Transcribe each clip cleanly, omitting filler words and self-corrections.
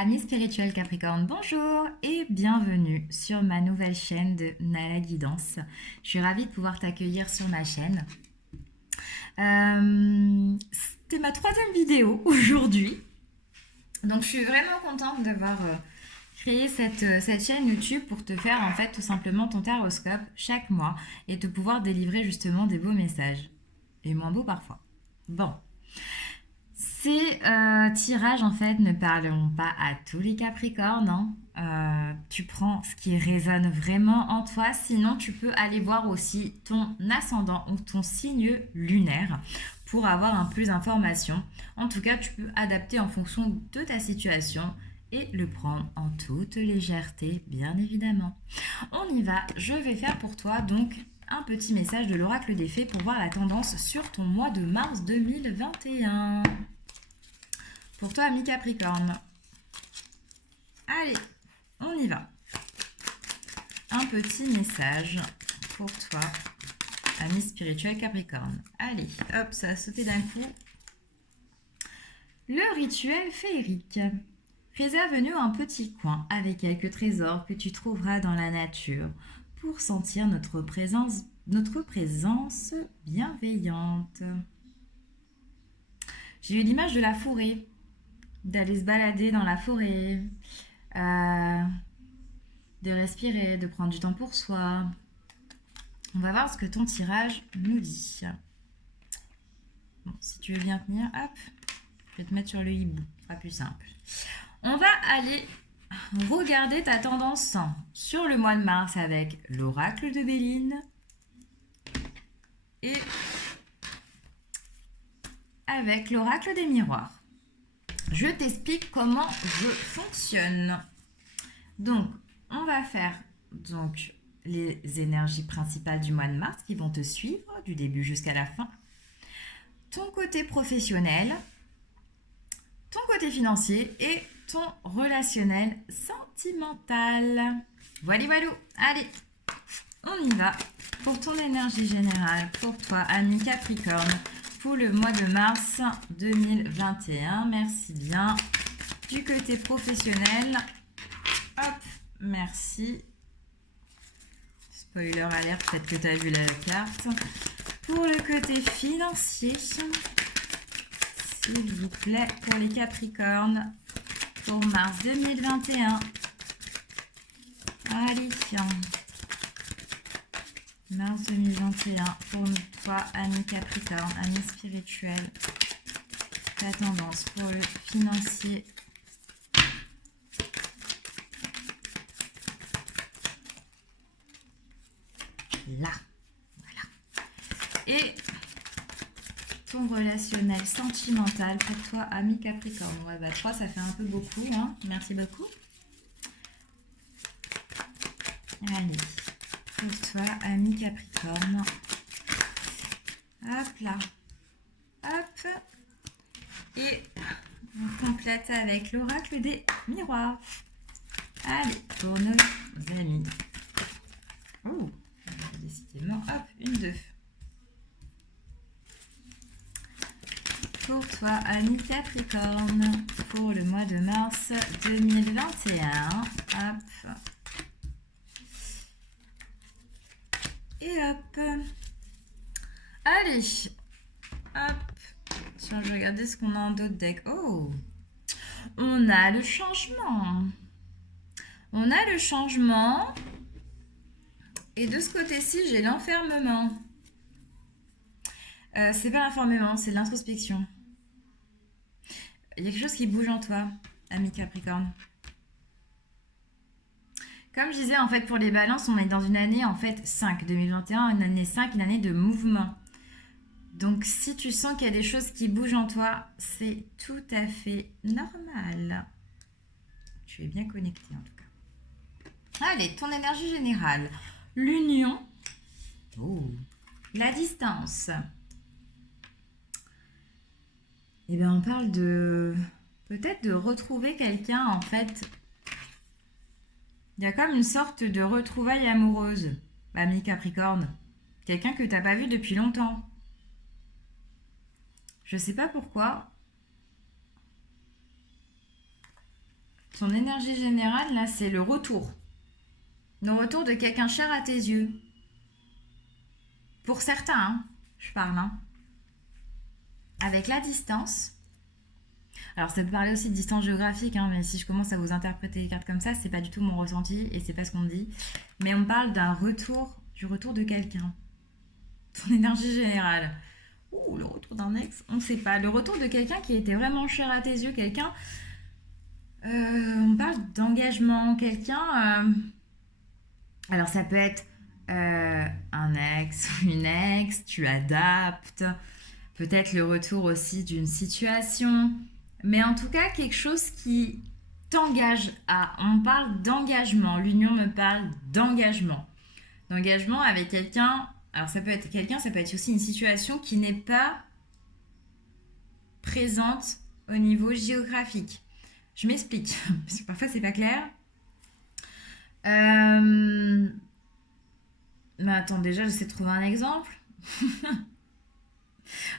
Amis spirituels Capricorne, bonjour et bienvenue sur ma nouvelle chaîne de Nala Guidance. Je suis ravie de pouvoir t'accueillir sur ma chaîne. C'était ma troisième vidéo aujourd'hui, donc je suis vraiment contente d'avoir créé cette chaîne YouTube pour te faire en fait tout simplement ton taroscope chaque mois et te pouvoir délivrer justement des beaux messages. Et moins beaux parfois. Bon, ces tirages en fait ne parleront pas à tous les Capricornes, hein. Tu prends ce qui résonne vraiment en toi, sinon tu peux aller voir aussi ton ascendant ou ton signe lunaire pour avoir un plus d'informations. En tout cas, tu peux adapter en fonction de ta situation et le prendre en toute légèreté, bien évidemment. On y va, je vais faire pour toi donc un petit message de l'oracle des fées pour voir la tendance sur ton mois de mars 2021. Pour toi, ami Capricorne. Allez, on y va. Un petit message pour toi, ami spirituel Capricorne. Allez, hop, ça a sauté d'un coup. Le rituel féerique. Réserve-nous un petit coin avec quelques trésors que tu trouveras dans la nature pour sentir notre présence bienveillante. J'ai eu l'image de la forêt, d'aller se balader dans la forêt, de respirer, de prendre du temps pour soi. On va voir ce que ton tirage nous dit. Bon, si tu veux bien tenir, hop, je vais te mettre sur le hibou, ce sera plus simple. On va aller regarder ta tendance sur le mois de mars avec l'oracle de Béline et avec l'oracle des miroirs. Je t'explique comment je fonctionne. Donc, on va faire donc les énergies principales du mois de mars qui vont te suivre du début jusqu'à la fin. Ton côté professionnel, ton côté financier et ton relationnel sentimental. Voilà, voilà. Allez, on y va. Pour ton énergie générale, pour toi, ami Capricorne, pour le mois de mars 2021. Merci bien. Du côté professionnel, hop, merci. Spoiler alert, peut-être que tu as vu la carte. Pour le côté financier, s'il vous plaît, pour les Capricornes, pour mars 2021. Allez, mars 2021, pour toi, ami Capricorne, ami spirituel, ta tendance pour le financier. Là, voilà. Et ton relationnel sentimental pour toi, ami Capricorne. Ouais, bah 3, ça fait un peu beaucoup, hein. Merci beaucoup. Allez. Pour toi, ami Capricorne. Hop là. Hop. Et on complète avec l'oracle des miroirs. Allez, pour nos amis. Oh, décidément, hop, une 2. Pour toi, ami Capricorne, pour le mois de mars 2021. Hop. Et hop. Allez. Hop. Tiens, je vais regarder ce qu'on a en d'autres decks. Oh. On a le changement. On a le changement. Et de ce côté-ci, j'ai l'enfermement. C'est pas l'enfermement, c'est l'introspection. Il y a quelque chose qui bouge en toi, ami Capricorne. Comme je disais, en fait, pour les balances, on est dans une année, en fait, 5, 2021, une année 5, une année de mouvement. Donc, si tu sens qu'il y a des choses qui bougent en toi, c'est tout à fait normal. Tu es bien connecté, en tout cas. Allez, ton énergie générale. L'union. Oh. La distance. Eh bien, on parle de... peut-être de retrouver quelqu'un, en fait. Il y a comme une sorte de retrouvaille amoureuse, ami Capricorne. Quelqu'un que tu n'as pas vu depuis longtemps. Je sais pas pourquoi. ton énergie générale, là, c'est le retour. Le retour de quelqu'un cher à tes yeux. Pour certains, hein, je parle, hein. Avec la distance. Alors, ça peut parler aussi de distance géographique, hein, mais si je commence à vous interpréter les cartes comme ça, c'est pas du tout mon ressenti et c'est pas ce qu'on me dit. Mais on parle du retour de quelqu'un. Ton énergie générale. Ouh, le retour d'un ex, on ne sait pas. Le retour de quelqu'un qui était vraiment cher à tes yeux, quelqu'un. On parle d'engagement, quelqu'un. Alors, ça peut être un ex, une ex, tu adaptes. Peut-être le retour aussi d'une situation. Mais en tout cas, quelque chose qui t'engage à. On parle d'engagement. L'union me parle d'engagement. D'engagement avec quelqu'un. Alors, ça peut être quelqu'un, ça peut être aussi une situation qui n'est pas présente au niveau géographique. Je m'explique, parce que parfois c'est pas clair. Mais attends, déjà, j'essaie de trouver un exemple.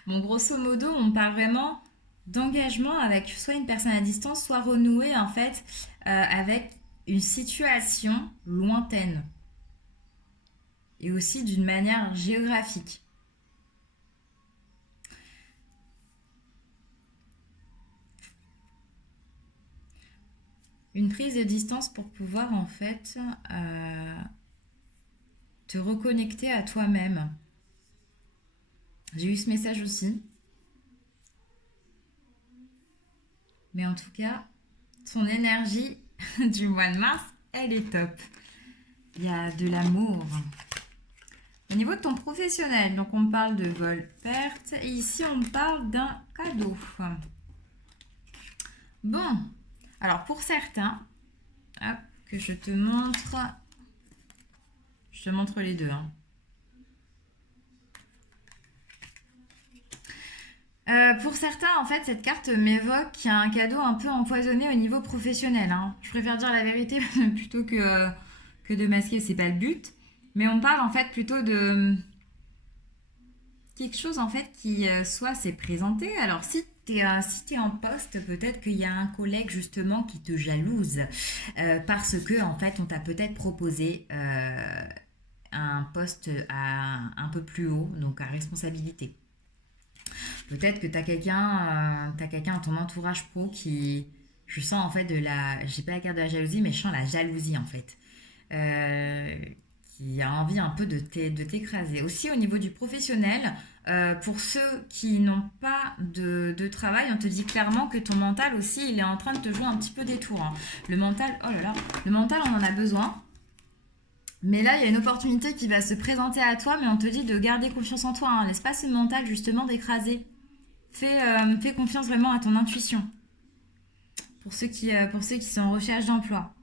Bon, grosso modo, on parle vraiment d'engagement avec soit une personne à distance, soit renouer en fait avec une situation lointaine. Et aussi d'une manière géographique. Une prise de distance pour pouvoir en fait te reconnecter à toi-même. J'ai eu ce message aussi. Mais en tout cas, ton énergie du mois de mars, elle est top. Il y a de l'amour. Au niveau de ton professionnel, donc on parle de vol-perte et ici on parle d'un cadeau. Bon, alors pour certains, hop, que je te montre les deux. Hein. Pour certains, en fait, cette carte m'évoque un cadeau un peu empoisonné au niveau professionnel. Hein. Je préfère dire la vérité plutôt que de masquer, c'est pas le but. Mais on parle en fait plutôt de quelque chose en fait qui soit s'est présenté. Alors si t'es en poste, peut-être qu'il y a un collègue justement qui te jalouse parce que en fait on t'a peut-être proposé un poste un peu plus haut, donc à responsabilité. Peut-être que tu as quelqu'un dans ton entourage pro qui, je sens en fait j'ai pas la carte de la jalousie, mais je sens la jalousie en fait, Euh, qui a envie un peu de t'écraser. Aussi au niveau du professionnel, pour ceux qui n'ont pas de travail, on te dit clairement que ton mental aussi, il est en train de te jouer un petit peu des tours. Hein. Le mental, oh là là, le mental, on en a besoin. Mais là, il y a une opportunité qui va se présenter à toi, mais on te dit de garder confiance en toi. Hein. Laisse pas ce mental justement d'écraser. Fais confiance vraiment à ton intuition. Pour ceux qui sont en recherche d'emploi.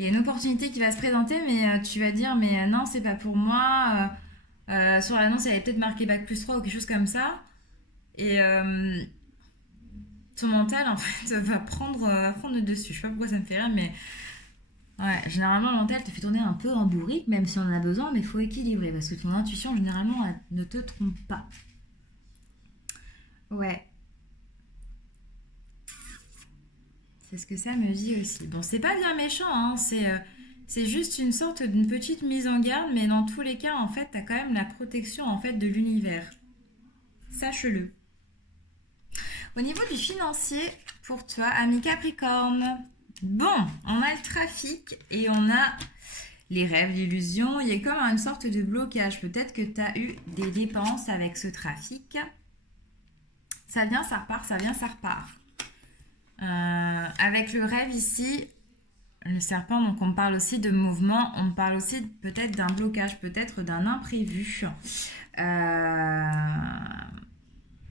Il y a une opportunité qui va se présenter, mais tu vas dire, mais non, c'est pas pour moi. Sur l'annonce, il y avait peut-être marqué Bac+3 ou quelque chose comme ça. Et ton mental, en fait, va prendre le dessus. Je sais pas pourquoi ça me fait rire, mais ouais, généralement, le mental te fait tourner un peu en bourrique, même si on en a besoin, mais il faut équilibrer, parce que ton intuition, généralement, elle ne te trompe pas. Ouais. C'est ce que ça me dit aussi. Bon, c'est pas bien méchant, hein, c'est juste une sorte d'une petite mise en garde, mais dans tous les cas, en fait, t'as quand même la protection en fait de l'univers. Sache-le. Au niveau du financier, pour toi, ami Capricorne, bon, on a le trafic et on a les rêves, l'illusion. Il y a comme une sorte de blocage. Peut-être que tu as eu des dépenses avec ce trafic. Ça vient, ça repart, ça vient, ça repart. Avec le rêve ici, le serpent, donc on parle aussi de mouvement, on parle aussi peut-être d'un blocage, peut-être d'un imprévu.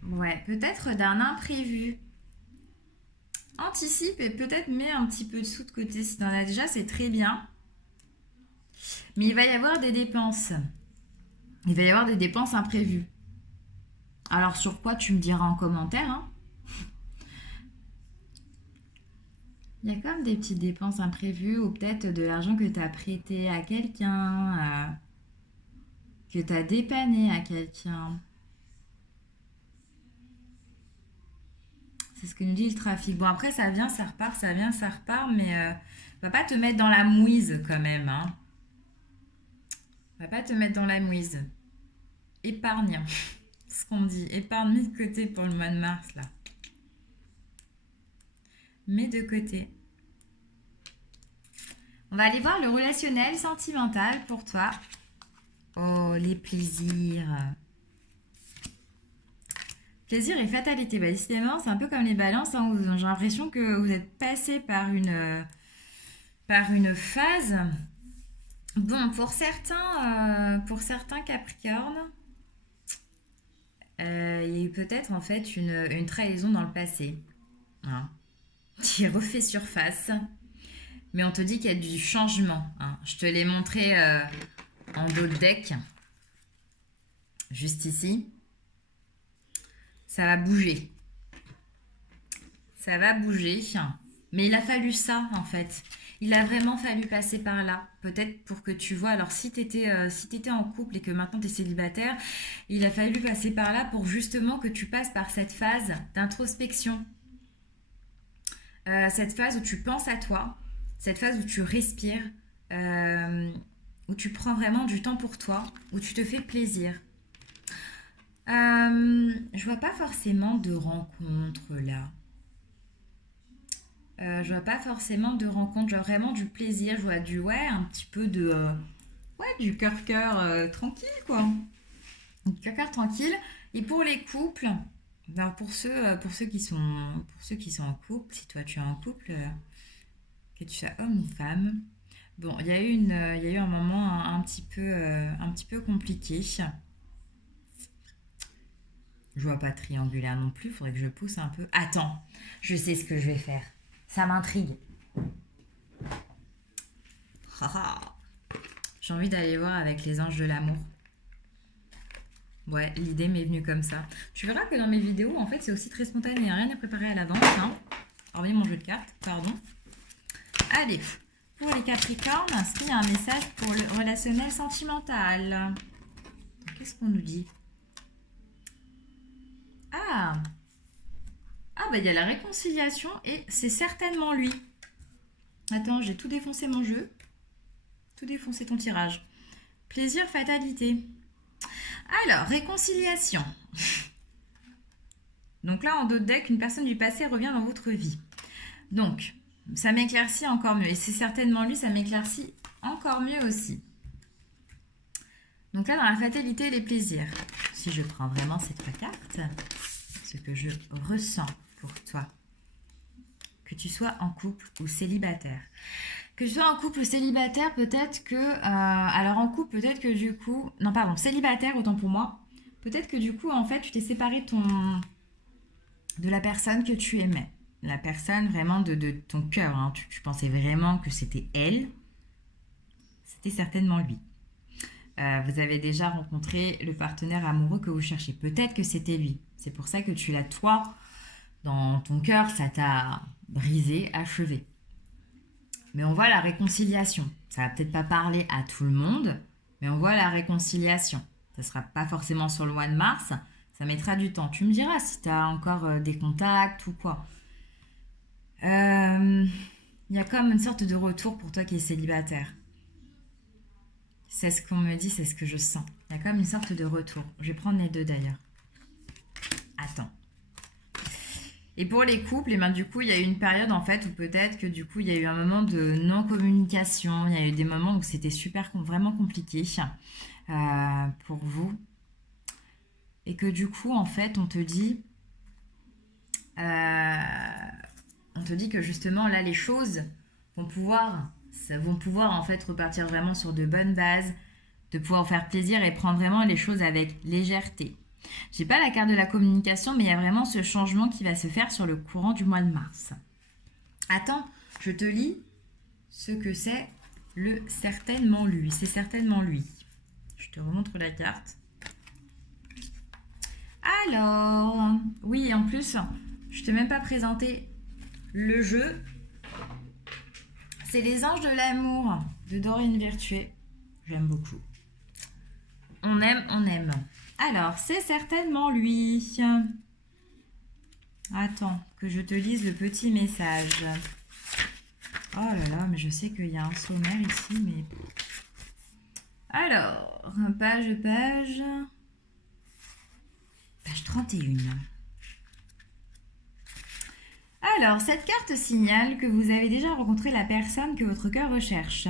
Ouais, peut-être d'un imprévu. Anticipe et peut-être mets un petit peu de sous de côté. Si tu en as déjà, c'est très bien. Mais il va y avoir des dépenses. Il va y avoir des dépenses imprévues. Alors sur quoi tu me diras en commentaire, hein. Il y a comme des petites dépenses imprévues ou peut-être de l'argent que tu as prêté à quelqu'un, que tu as dépanné à quelqu'un. C'est ce que nous dit le trafic. Bon, après, ça vient, ça repart, ça vient, ça repart, mais va pas te mettre dans la mouise quand même. Hein. Va pas te mettre dans la mouise. Épargne. Ce qu'on dit. Épargne, mets de côté pour le mois de mars, là. Mets de côté. On va aller voir le relationnel sentimental pour toi. Oh, les plaisirs. Plaisir et fatalité. Bah, décidément, c'est un peu comme les balances. Hein, j'ai l'impression que vous êtes passé par une phase. Bon, pour certains Capricornes, il y a eu peut-être en fait une trahison dans le passé. Hein, qui refait surface. Mais on te dit qu'il y a du changement. Hein. Je te l'ai montré en dos de deck. Juste ici. Ça va bouger. Ça va bouger. Mais il a fallu ça, en fait. Il a vraiment fallu passer par là. Peut-être pour que tu vois. Alors, si tu étais en couple et que maintenant tu es célibataire, il a fallu passer par là pour justement que tu passes par cette phase d'introspection. Cette phase où tu penses à toi. Cette phase où tu respires. Où tu prends vraiment du temps pour toi. Où tu te fais plaisir. Je vois pas forcément de rencontre là. Je vois pas forcément de rencontre. Je vois vraiment du plaisir. Je vois un petit peu de du cœur tranquille quoi. Du cœur tranquille. Et pour les couples, ben pour ceux qui sont en couple, si toi tu es en couple, que tu sois homme ou femme, bon, il y a eu un moment un petit peu compliqué. Je vois pas triangulaire non plus, faudrait que je pousse un peu. Attends, je sais ce que je vais faire. Ça m'intrigue. J'ai envie d'aller voir avec les anges de l'amour. Ouais, l'idée m'est venue comme ça. Tu verras que dans mes vidéos, en fait, c'est aussi très spontané. Rien n'est préparé à l'avance. Hein. Hormis mon jeu de cartes, pardon. Allez, pour les Capricornes, est-ce qu'il y a un message pour le relationnel sentimental? Qu'est-ce qu'on nous dit? Ah, bah il y a la réconciliation et c'est certainement lui. Attends, j'ai tout défoncé mon jeu. Tout défoncé ton tirage. Plaisir, fatalité. Alors, réconciliation. Donc là, en dos de deck, une personne du passé revient dans votre vie. Donc, ça m'éclaircit encore mieux. Et c'est certainement lui, ça m'éclaircit encore mieux aussi. Donc là, dans la fatalité et les plaisirs, si je prends vraiment ces trois cartes, ce que je ressens pour toi, que tu sois en couple ou célibataire. Que tu sois en couple ou célibataire, peut-être que... alors en couple, peut-être que du coup... Non, pardon, célibataire, autant pour moi. Peut-être que du coup, en fait, tu t'es séparé de la personne que tu aimais. La personne vraiment de ton cœur. Hein. Tu pensais vraiment que c'était elle. C'était certainement lui. Vous avez déjà rencontré le partenaire amoureux que vous cherchez. Peut-être que c'était lui. C'est pour ça que tu l'as, toi, dans ton cœur, ça t'a brisé, achevé. Mais on voit la réconciliation. Ça va peut-être pas parler à tout le monde, mais on voit la réconciliation. Ça sera pas forcément sur le mois de mars, ça mettra du temps. Tu me diras si tu as encore des contacts ou quoi. Il y a comme une sorte de retour pour toi qui es célibataire. C'est ce qu'on me dit, c'est ce que je sens. Il y a comme une sorte de retour. Je vais prendre les deux d'ailleurs. Attends. Et pour les couples, et ben, du coup, il y a eu une période en fait où peut-être que du coup, il y a eu un moment de non-communication. Il y a eu des moments où c'était vraiment compliqué pour vous. Et que du coup, en fait, on te dit que justement, là, les choses vont pouvoir en fait repartir vraiment sur de bonnes bases, de pouvoir faire plaisir et prendre vraiment les choses avec légèreté. J'ai pas la carte de la communication, mais il y a vraiment ce changement qui va se faire sur le courant du mois de mars. Attends, je te lis ce que c'est le certainement lui. C'est certainement lui. Je te remontre la carte. Alors, oui, en plus, je t'ai même pas présenté le jeu. C'est les anges de l'amour de Dorine Virtué. J'aime beaucoup. On aime, on aime. Alors, c'est certainement lui. Attends, que je te lise le petit message. Oh là là, mais je sais qu'il y a un sommaire ici, mais... Alors, page 31. Alors, cette carte signale que vous avez déjà rencontré la personne que votre cœur recherche.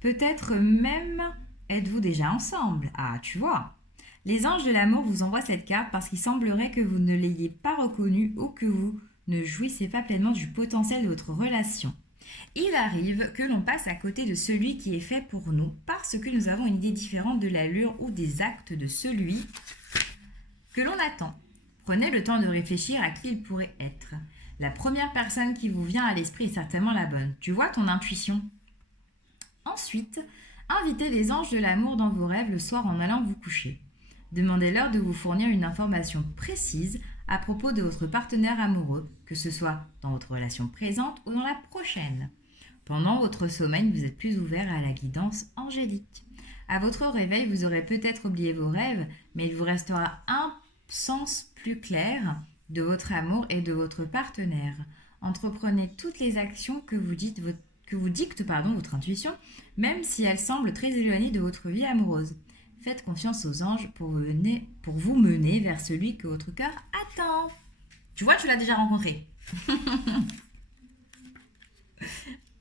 Peut-être même êtes-vous déjà ensemble. Ah, tu vois. Les anges de l'amour vous envoient cette carte parce qu'il semblerait que vous ne l'ayez pas reconnue ou que vous ne jouissez pas pleinement du potentiel de votre relation. Il arrive que l'on passe à côté de celui qui est fait pour nous parce que nous avons une idée différente de l'allure ou des actes de celui que l'on attend. Prenez le temps de réfléchir à qui il pourrait être. La première personne qui vous vient à l'esprit est certainement la bonne. Tu vois ton intuition. Ensuite, invitez les anges de l'amour dans vos rêves le soir en allant vous coucher. Demandez-leur de vous fournir une information précise à propos de votre partenaire amoureux, que ce soit dans votre relation présente ou dans la prochaine. Pendant votre sommeil, vous êtes plus ouvert à la guidance angélique. À votre réveil, vous aurez peut-être oublié vos rêves, mais il vous restera un sens plus clair de votre amour et de votre partenaire. Entreprenez toutes les actions que vous dicte votre intuition, même si elles semblent très éloignées de votre vie amoureuse. Faites confiance aux anges pour vous mener vers celui que votre cœur attend. Tu vois, tu l'as déjà rencontré.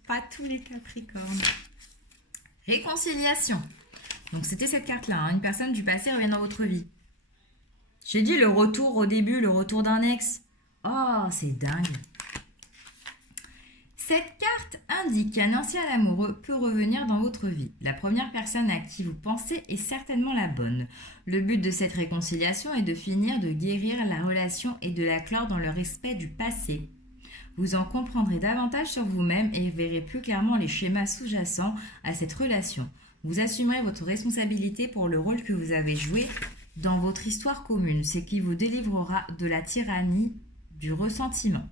Pas tous les Capricornes. Réconciliation. Donc c'était cette carte-là, hein. Une personne du passé revient dans votre vie. J'ai dit le retour au début, le retour d'un ex. Oh, c'est dingue. Cette carte indique qu'un ancien amoureux peut revenir dans votre vie. La première personne à qui vous pensez est certainement la bonne. Le but de cette réconciliation est de finir de guérir la relation et de la clore dans le respect du passé. Vous en comprendrez davantage sur vous-même et verrez plus clairement les schémas sous-jacents à cette relation. Vous assumerez votre responsabilité pour le rôle que vous avez joué dans votre histoire commune, ce qui vous délivrera de la tyrannie du ressentiment.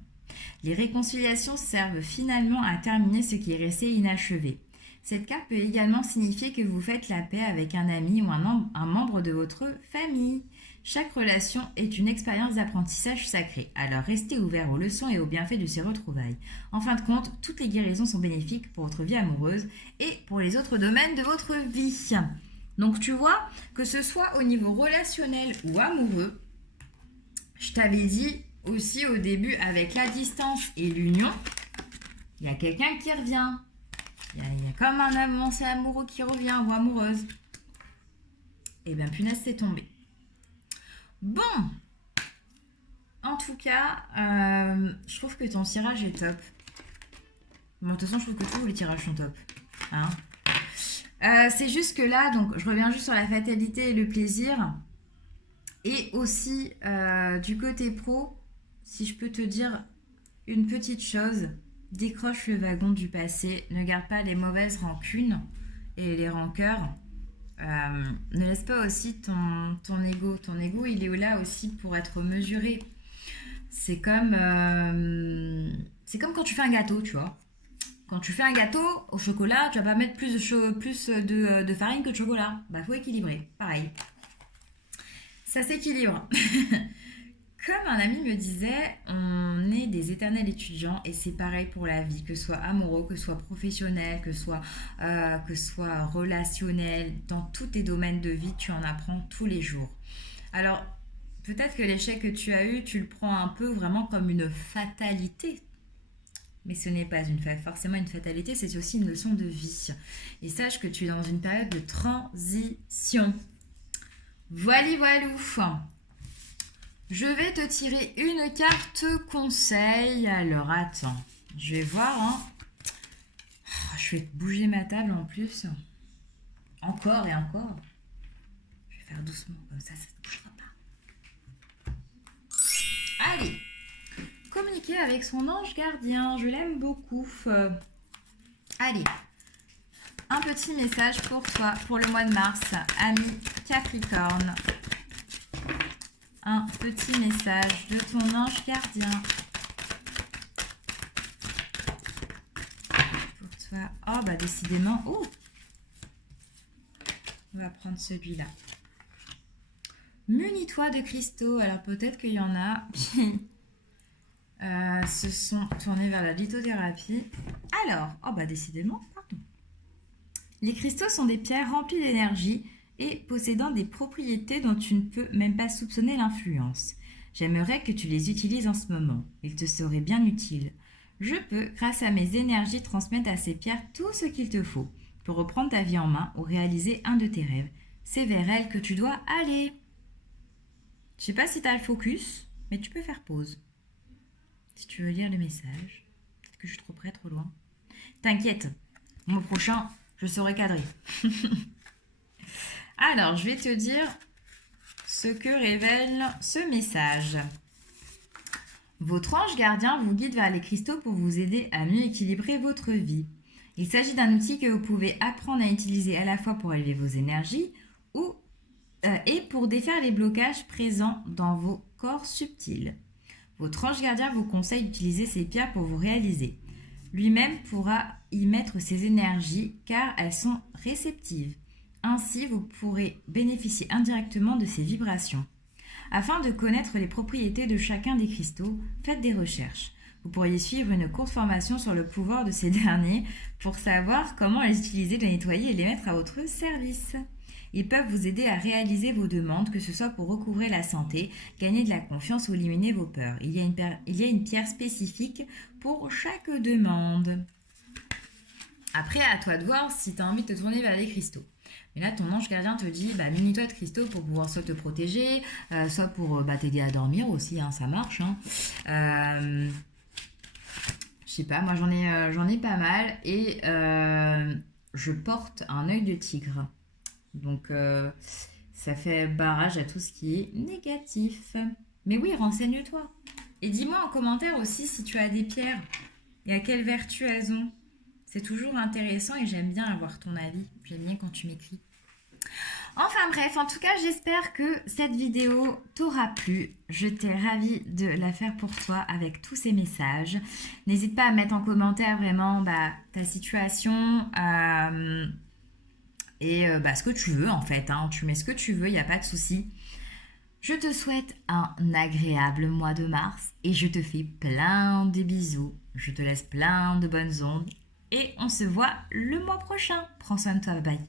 Les réconciliations servent finalement à terminer ce qui est resté inachevé. Cette carte peut également signifier que vous faites la paix avec un ami ou un membre de votre famille. Chaque relation est une expérience d'apprentissage sacré, alors restez ouvert aux leçons et aux bienfaits de ces retrouvailles. En fin de compte, toutes les guérisons sont bénéfiques pour votre vie amoureuse et pour les autres domaines de votre vie. Donc tu vois, que ce soit au niveau relationnel ou amoureux, je t'avais dit aussi au début, avec la distance et l'union, il y a quelqu'un qui revient. Il y a comme un ancien amoureux qui revient ou amoureuse. Et bien punaise, c'est tombé. Bon, en tout cas, je trouve que ton tirage est top. Bon, de toute façon, je trouve que tous les tirages sont top. Hein, c'est juste que là, donc, je reviens juste sur la fatalité et le plaisir. Et aussi, du côté pro, si je peux te dire une petite chose, décroche le wagon du passé, ne garde pas les mauvaises rancunes et les rancœurs. Ne laisse pas aussi ton ego. Ton ego, il est là aussi pour être mesuré. C'est comme quand tu fais un gâteau, tu vois. Quand tu fais un gâteau au chocolat, tu vas pas mettre plus de farine que de chocolat. Bah, faut équilibrer. Pareil. Ça s'équilibre. Comme un ami me disait, on est des éternels étudiants et c'est pareil pour la vie, que ce soit amoureux, que ce soit professionnel, que ce soit relationnel. Dans tous tes domaines de vie, tu en apprends tous les jours. Alors, peut-être que l'échec que tu as eu, tu le prends un peu vraiment comme une fatalité. Mais ce n'est pas forcément une fatalité, c'est aussi une leçon de vie. Et sache que tu es dans une période de transition. Voilà, voilou. Je vais te tirer une carte conseil. Alors, attends. Je vais voir. Hein. Je vais bouger ma table en plus. Encore et encore. Je vais faire doucement. Comme ça ne bougera pas. Allez. Communiquer avec son ange gardien. Je l'aime beaucoup. Allez. Un petit message pour toi, pour le mois de mars. Ami Capricorne. Un petit message de ton ange gardien. Pour toi. Oh, bah décidément. Oh, on va prendre celui-là. Munis-toi de cristaux. Alors peut-être qu'il y en a se sont tournés vers la lithothérapie. Alors, oh bah décidément, pardon. Les cristaux sont des pierres remplies d'énergie et possédant des propriétés dont tu ne peux même pas soupçonner l'influence. J'aimerais que tu les utilises en ce moment. Ils te seraient bien utiles. Je peux, grâce à mes énergies, transmettre à ces pierres tout ce qu'il te faut pour reprendre ta vie en main ou réaliser un de tes rêves. C'est vers elles que tu dois aller. Je sais pas si tu as le focus, mais tu peux faire pause. Si tu veux lire le message. Peut-être que je suis trop près, trop loin. T'inquiète, mon prochain, je saurai cadrer. Alors, je vais te dire ce que révèle ce message. Votre ange gardien vous guide vers les cristaux pour vous aider à mieux équilibrer votre vie. Il s'agit d'un outil que vous pouvez apprendre à utiliser à la fois pour élever vos énergies et pour défaire les blocages présents dans vos corps subtils. Votre ange gardien vous conseille d'utiliser ces pierres pour vous réaliser. Lui-même pourra y mettre ses énergies car elles sont réceptives. Ainsi, vous pourrez bénéficier indirectement de ces vibrations. Afin de connaître les propriétés de chacun des cristaux, faites des recherches. Vous pourriez suivre une courte formation sur le pouvoir de ces derniers pour savoir comment les utiliser, les nettoyer et les mettre à votre service. Ils peuvent vous aider à réaliser vos demandes, que ce soit pour recouvrer la santé, gagner de la confiance ou éliminer vos peurs. Il y a une pierre spécifique pour chaque demande. Après, à toi de voir si tu as envie de te tourner vers les cristaux. Mais là, ton ange gardien te dit, munis-toi de cristaux pour pouvoir soit te protéger, soit pour t'aider à dormir aussi, hein, ça marche. Hein. Je sais pas, moi j'en ai pas mal et je porte un œil de tigre. Donc ça fait barrage à tout ce qui est négatif. Mais oui, renseigne-toi. Et dis-moi en commentaire aussi si tu as des pierres et à quelle vertu elles ont. C'est toujours intéressant et j'aime bien avoir ton avis. J'aime bien quand tu m'écris. Enfin bref, en tout cas, j'espère que cette vidéo t'aura plu. Je t'ai ravie de la faire pour toi avec tous ces messages. N'hésite pas à mettre en commentaire vraiment ta situation et ce que tu veux en fait. Hein. Tu mets ce que tu veux, il n'y a pas de souci. Je te souhaite un agréable mois de mars et je te fais plein de bisous. Je te laisse plein de bonnes ondes et on se voit le mois prochain. Prends soin de toi, bye.